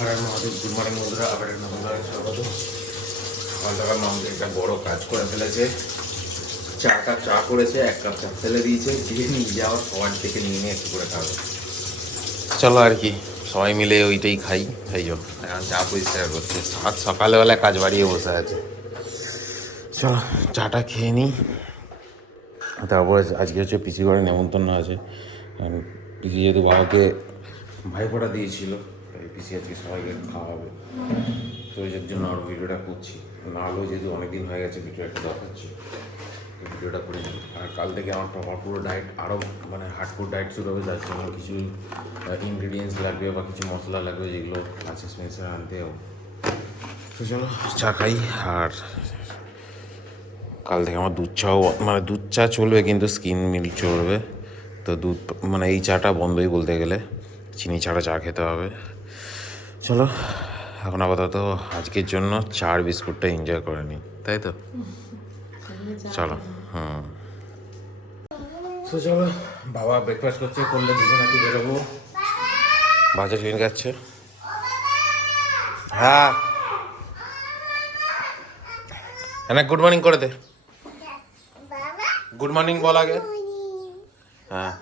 আর আমাদের good morning বন্ধুরা, আবার একটা নতুন স্বাগত। সকাল সকাল আমাদের একটা বড় কাজ করে ফেলেছে। চা করেছে, 1 কাপ চা ফেলে দিয়েছে, দিয়ে নিয়ে যাওয়ার সবার থেকে নিয়ে একটু করে খাবে। চলো আর কি, সবাই মিলে ওইটাই খাই। খাই এখন চা পরিষ্কার করছে, সকালবেলা কাজ বাড়িয়ে বসে আছে। চলো চাটা খেয়ে নিই। তারপরে আজকে হচ্ছে পিসি ঘরে নেমন্তন্ন আছে। পিসি যেহেতু বাবাকে ভাইফোঁটা দিয়েছিল, পিসি আজকে সবাইকে খাওয়াবে, তো ওই জন্য আরও ভিডিওটা করছি। না হলেও যেহেতু অনেকদিন হয়ে গেছে ভিডিও একটা দরকার ছিল, ভিডিওটা করে নিই। আর কাল থেকে আমার প্রপার পুরো ডায়েট, আরও মানে হার্ডকোর ডায়েট শুরু হবে, যার জন্য কিছু ইনগ্রিডিয়েন্টস লাগবে বা কিছু মশলা লাগবে, যেগুলো আছে স্পেন্সার আনতে হবে। তো চলো চা খাই। আর কাল থেকে আমার দুধ চাও, মানে দুধ চা চলবে কিন্তু স্কিন মিল্ক চলবে। তো দুধ মানে এই চাটা বন্ধই বলতে গেলে, চিনি ছাড়া চা খেতে হবে। চলো এখন আপাতত আজকের জন্য চার বিস্কুটটা এনজয় করে নিই, তাই তো? চলো। তো চলো, বাবা ব্রেকফাস্ট করলে দুজন একটু বেরোবো। বাজার ট্রেন যাচ্ছে। হ্যাঁ গুড মর্নিং করে দে। গুড মর্নিং বল আগে। হ্যাঁ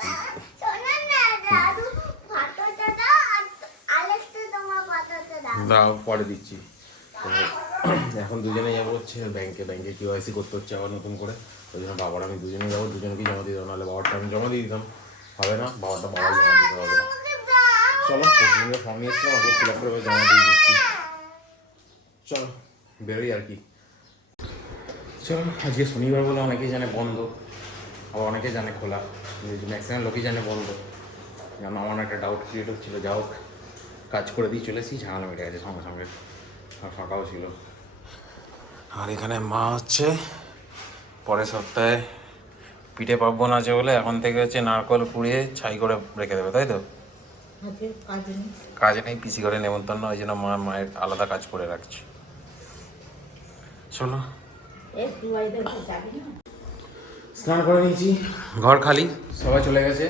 দাও, পরে দিচ্ছি। এখন দুজনে যাবো হচ্ছে ব্যাংকে KYC করতে হচ্ছে আবার নতুন করে। ওই জন্য বাবার আমি দুজনে যাবো, দুজনকেই জমা দিয়ে দেবো, নাহলে বাবারটা আমি জমা দিয়ে দিতাম, হবে না, বাবারটা বাবাই জমা দিতে হবে। চলো প্রথমে ফর্ম নিয়ে এসলাম, আগে ফিল আপ করে জমা দিয়ে দিচ্ছি। চলো বেরোই আর কি। চলো, আজকে শনিবার বলে অনেকেই জানে বন্ধ, আবার অনেকে জানে খোলা, ম্যাক্সিমাম লোকই জানে বন্ধ। যেন আমার একটা ডাউট ক্রিয়েট হচ্ছিলো, যা হোক কাজ করে দিয়ে চলে এসেছি, ঝামেলা মেটে গেছে সঙ্গে সঙ্গে, আর ফাঁকাও ছিল। আর এখানে মা হচ্ছে পরের সপ্তাহে পিঠে পার্বণ আছে বলে এখন থেকে হচ্ছে নারকল পুড়িয়ে ছাই করে রেখে দেবে, তাই তো? কাজ নেই, পিসি ঘরে নেমন্তন্ন, ওই জন্য মায়ের আলাদা কাজ করে রাখছি। চলো স্নান করে নিয়েছি, ঘর খালি, সবাই চলে গেছে।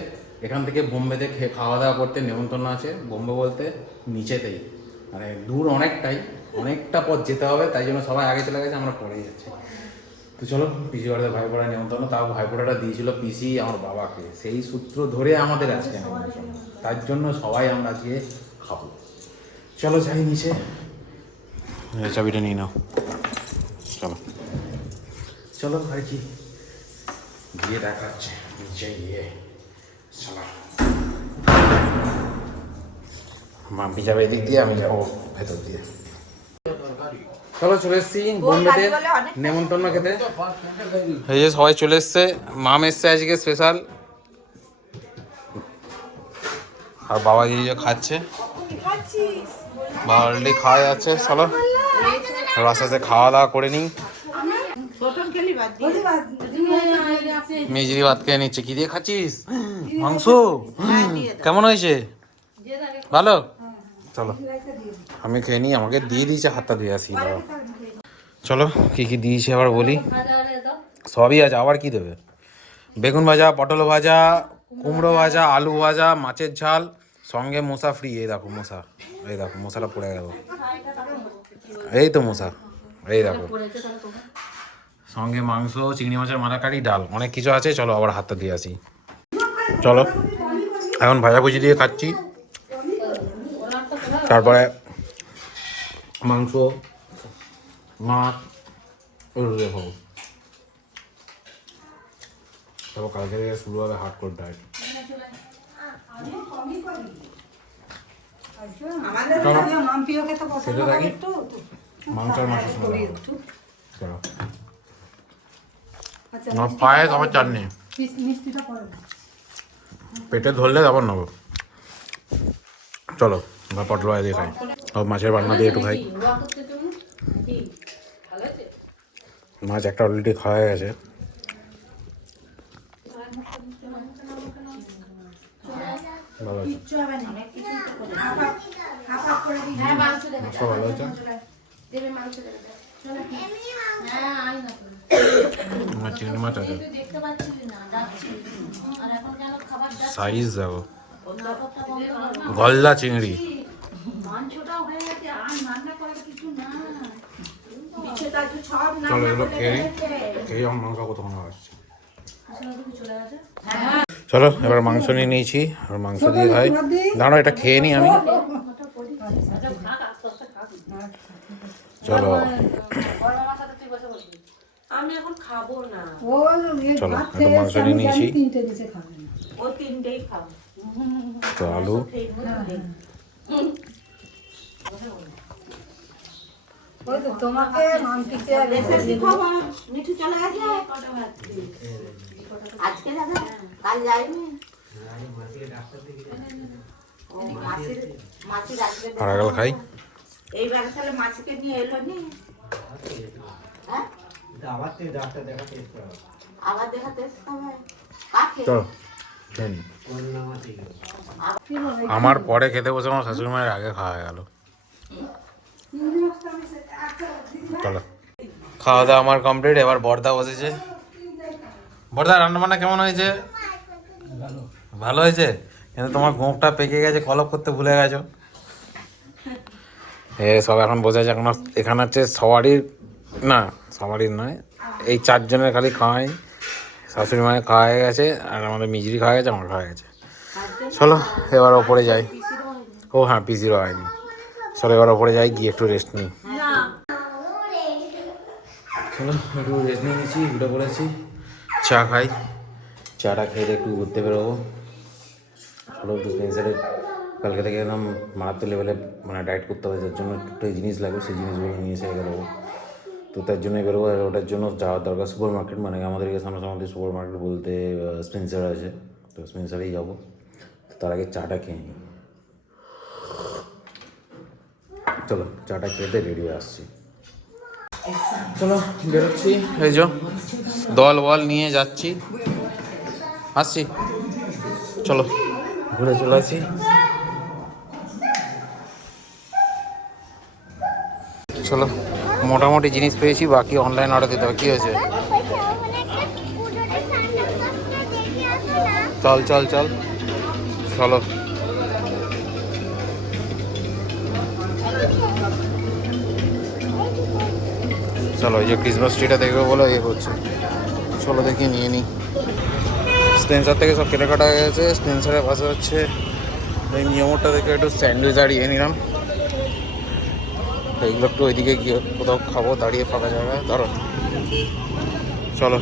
এখান থেকে বোম্বেতে খাওয়া দাওয়া করতে নেমন্তন্ন আছে। বোম্বে বলতে নিচেতেই, মানে দূর অনেকটা পথ যেতে হবে, তাই জন্য সবাই আগে চলে গেছে, আমরা পরেই যাচ্ছি। তো চলো, পিসি ঘরে ভাইফোঁটা নেমন্তন্ন, তাও ভাইফোঁটাটা দিয়েছিল পিসি আমার বাবাকে, সেই সূত্র ধরে আমাদের আজকে নেমন্তন্ন, তার জন্য সবাই আমরা আজকে খাবো। চলো যাই নিচে, চাবিটা নিয়ে নাও। চলো চলো আর কি, গিয়ে দেখা হচ্ছে নিচে গিয়ে। চলো, মাম্পি যাবে এদিক দিয়ে, আমি যাবো ভেতর দিয়ে। চলো চলে এসছি বোম্বেতে নেমন্তন্ন খেতে। এই যে সবাই চলে এসছে, মাম এসছে আজকে স্পেশাল, আর বাবা এই যে খাচ্ছে, বাবা অলরেডি খাওয়া যাচ্ছে। চলো আস্তে আস্তে খাওয়া দাওয়া করে নিই। মেজরি ভাত খেয়ে নিচ্ছে। কি দিয়ে খাচ্ছিস? মাংস? কেমন হয়েছে? ভালো? চলো আমি খেয়ে নিই, আমাকে দিয়ে দিয়েছে, হাতটা ধুয়ে আসি বাবা। চলো কি কি দিয়েছে আবার বলি। সবই আছে, আবার কি দেবে? বেগুন ভাজা, পটল ভাজা, কুমড়ো ভাজা, আলু ভাজা, মাছের ঝাল, সঙ্গে মশা ফ্রি। এই দেখো মশা, এই দেখো মশাটা পড়ে গেল, এই তো মশা, এই দেখো। সঙ্গে মাংস, চিংড়ি মাছের মালাকারি, ডাল, অনেক কিছু আছে। চলো আবার হাতটা দিয়ে আসি। চলো এখন ভাজাভুজি দিয়ে খাচ্ছি, তারপরে মাংস, মাছ, দেখো তারপর কালকে থেকে শুরু হবে হার্ডকোর ডায়েট। খেতে থাকি, মাংস আর মাছের সঙ্গে পায়ে আবার চাটনি, পেটে ধরলে আবার নেবো। চলো বা পটল ভাজা দিয়ে খাই, মাছের বান্না দিয়ে একটু খাই। মাছ একটা অলরেডি খাওয়া হয়ে গেছে। ভালো আছে, ভালো আছে। চিংড়ি মাছ আছে, সাইজ দেখো, গলদা চিংড়ি। মাংসটাও হয়ে গেছে আর রান্না করার কিছু না। চলো এগুলো খেয়ে খেয়ে আমার মাংস কত মনে আসছে। চলো এবার মাংস নিয়ে নিয়েছি আর মাংস দিয়ে খাই। দাঁড়াও এটা খেয়ে নিই আমি। চলো আমি এখন খাবো না। চলো একটু মাংস নিয়ে নিয়েছি। ও তিনটেই খাবো। তো আলু তোমাকে মাংসিতে রেসিপি খাবো। মিঠু চলে গেছে আজকে যাবে কাল যাইনি। মাসি রাখবে আড়াগাল খাই। এইবার তাহলে মাসিকে নিয়ে এলো নি। হ্যাঁ আবার দেখাতে আসতে হবে কাকে? চলো খেয়ে নিই। আমার পরে খেতে বসে আমার শাশুড়ি মায়ের আগে খাওয়া গেল। চলো খাওয়া দাওয়া আমার কমপ্লিট। এবার বর্দা বসেছে। বর্দা রান্না বান্না কেমন হয়েছে? ভালো হয়েছে, কিন্তু তোমার গোঁপটা পেকে গেছে, কলপ করতে ভুলে গেছো। সব এখন বোঝা যায়। এখন এখানে হচ্ছে সবারই না, সবারই নয়, এই চারজনের খালি খাওয়াই। শাশুড়ি মায়ের খাওয়া হয়ে গেছে, আর আমাদের মিজরি খাওয়া গেছে, আমার খাওয়া গেছে। চলো এবার ওপরে যাই। ও হ্যাঁ, পিসিরও হয়নি। চলো এবার ওপরে যাই, গিয়ে একটু রেস্ট নিই। চলো একটু রেস্ট নিয়ে নিচ্ছি, উঠে পড়েছি। চা খাই, চাটা খেয়ে একটু ঘুরতে বেরোবো। চলো একটু স্পেন্সারে কালকে থেকে একদম মারাত্মক লেভেলে মানে ডায়েট করতে হবে, যার জন্য একটু জিনিস লাগবে, সেই জিনিসগুলো নিয়ে এসে বেরোবো। তো তার জন্যই বেরোবো। আর ওটার জন্য যাওয়ার দরকার সুপার মার্কেট, মানে আমাদের এখানে সামনাসামনি সুপার মার্কেট বলতে স্পেন্সার আছে, তো স্পেন্সারেই যাবো। তার আগে চাটা খেয়ে নিই। চলো চাটা খেতে রেডি হয়ে আসছি। চলো বেরোচ্ছি, এই যো দল বল নিয়ে যাচ্ছি, আসছি। চলো ঘুরে চলে আসি। চলো মোটামুটি জিনিস পেয়েছি, বাকি অনলাইন অর্ডার দিতে হবে। কী হয়েছে? চল চল চল চলো। চলো এই যে ক্রিসমাস ট্রিটা দেখবে বলো ইয়ে করছে। চলো দেখি নিয়ে নিই। স্পেন্সার থেকে সব কেনাকাটা হয়ে গেছে। স্পেন্সারের পাশে হচ্ছে এই নিয়মটা দেখে একটু স্যান্ডউইচ দাঁড়িয়ে নিলাম। এইগুলো একটু ওইদিকে গিয়ে কোথাও খাবো দাঁড়িয়ে ফাঁকা জায়গায়। ধরো চলো।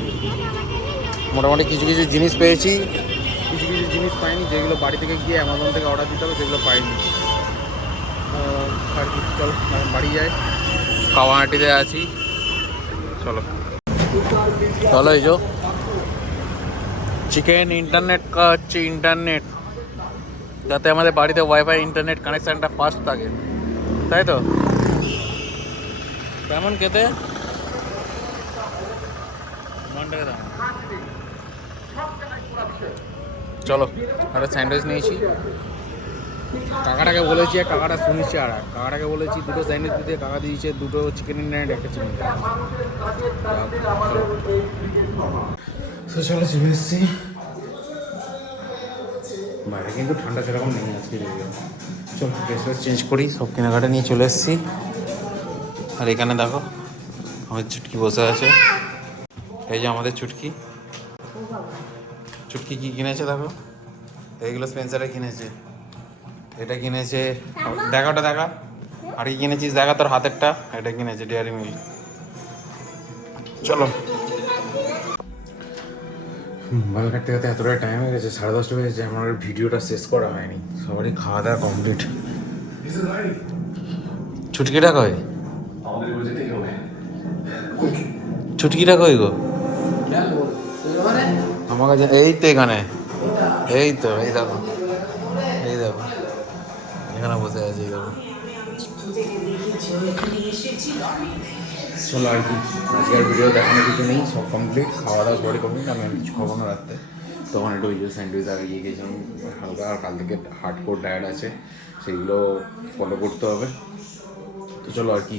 মোটামুটি কিছু কিছু জিনিস পেয়েছি, কিছু কিছু জিনিস পাইনি, যেগুলো বাড়ি থেকে গিয়ে অ্যামাজন থেকে অর্ডার দিতে হবে সেগুলো পাইনি। আর কি, চলো বাড়ি যাই। কাওয়াহাটিতে আছি, চলো। চলো এই যো চিকেন ইন্টারনেট কা হচ্ছে ইন্টারনেট, যাতে আমাদের বাড়িতে ওয়াইফাই ইন্টারনেট কানেকশানটা ফাস্ট থাকে, তাই তো? কেমন খেতে? চলো একটা স্যান্ডউইচ নিয়েছি। কাকাটাকে বলেছি, আর কাকাটা শুনেছি, আর কাকাটাকে বলেছি দুটো স্যান্ডউইচ দিতে, কাকা দিয়েছে দুটো চিকেন ইন্টারনেট, একটা চিকেন। চলো চলে এসছি। বাইরে কিন্তু ঠান্ডা সেরকম নেই আজকে। চলো ড্রেস ফ্রেস চেঞ্জ করি, সব কেনাকাটা নিয়ে চলে এসেছি। আর এখানে দেখো আমার চুটকি বসে আছে। এই যে আমাদের চুটকি, চুটকি কী কিনেছে দেখো। এইগুলো স্পেন্সারে কিনেছে, এটা কিনেছে, দেখা ওটা দেখা। আর কি কিনেছিস দেখা, তোর হাতেরটা এটা কিনেছে ডেয়ারি মিল্ক। চলো বাল কাটতে কাটতে এতটাই টাইম হয়ে গেছে, 10:30 হয়ে গেছে, আমার ভিডিওটা শেষ করা হয়নি। সবারই খাওয়া দাওয়া কমপ্লিট। ছুটকিটা কই? ছুটকিটা কই গো? আমার কাছে এই তো, এখানে এই তো, এই দেখো, এই দেখো এখানে বসে আছে। এই দেখো। চলো আর কি, আজকের ভিডিও দেখানো কিছু নেই, সব কমপ্লিট। খাওয়া দাওয়া সবারই কমপ্লিট। আমি আর কিছু খাবো না রাখতে, তখন একটু ওই যে স্যান্ডউইচ আগে গিয়ে গেছিলাম হালকা। আর কাল থেকে হার্ড কোর ডায়েট আছে, সেইগুলো ফলো করতে হবে। তো চলো আর কি,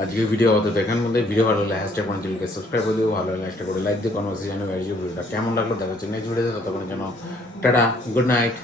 আজকের ভিডিও হতো দেখার মধ্যে। ভিডিও ভালো লাগলে হ্যাশট্যাগ আমার চ্যানেলকে সাবস্ক্রাইব করে দিও, ভালো লাগলে একটা করে লাইক দিয়ে কনভার্সেশনে ভিডিওটা কেমন লাগলো দেখা হচ্ছে নেক্সট ভিডিওতে। ততক্ষণের জন্য টাটা, গুড নাইট।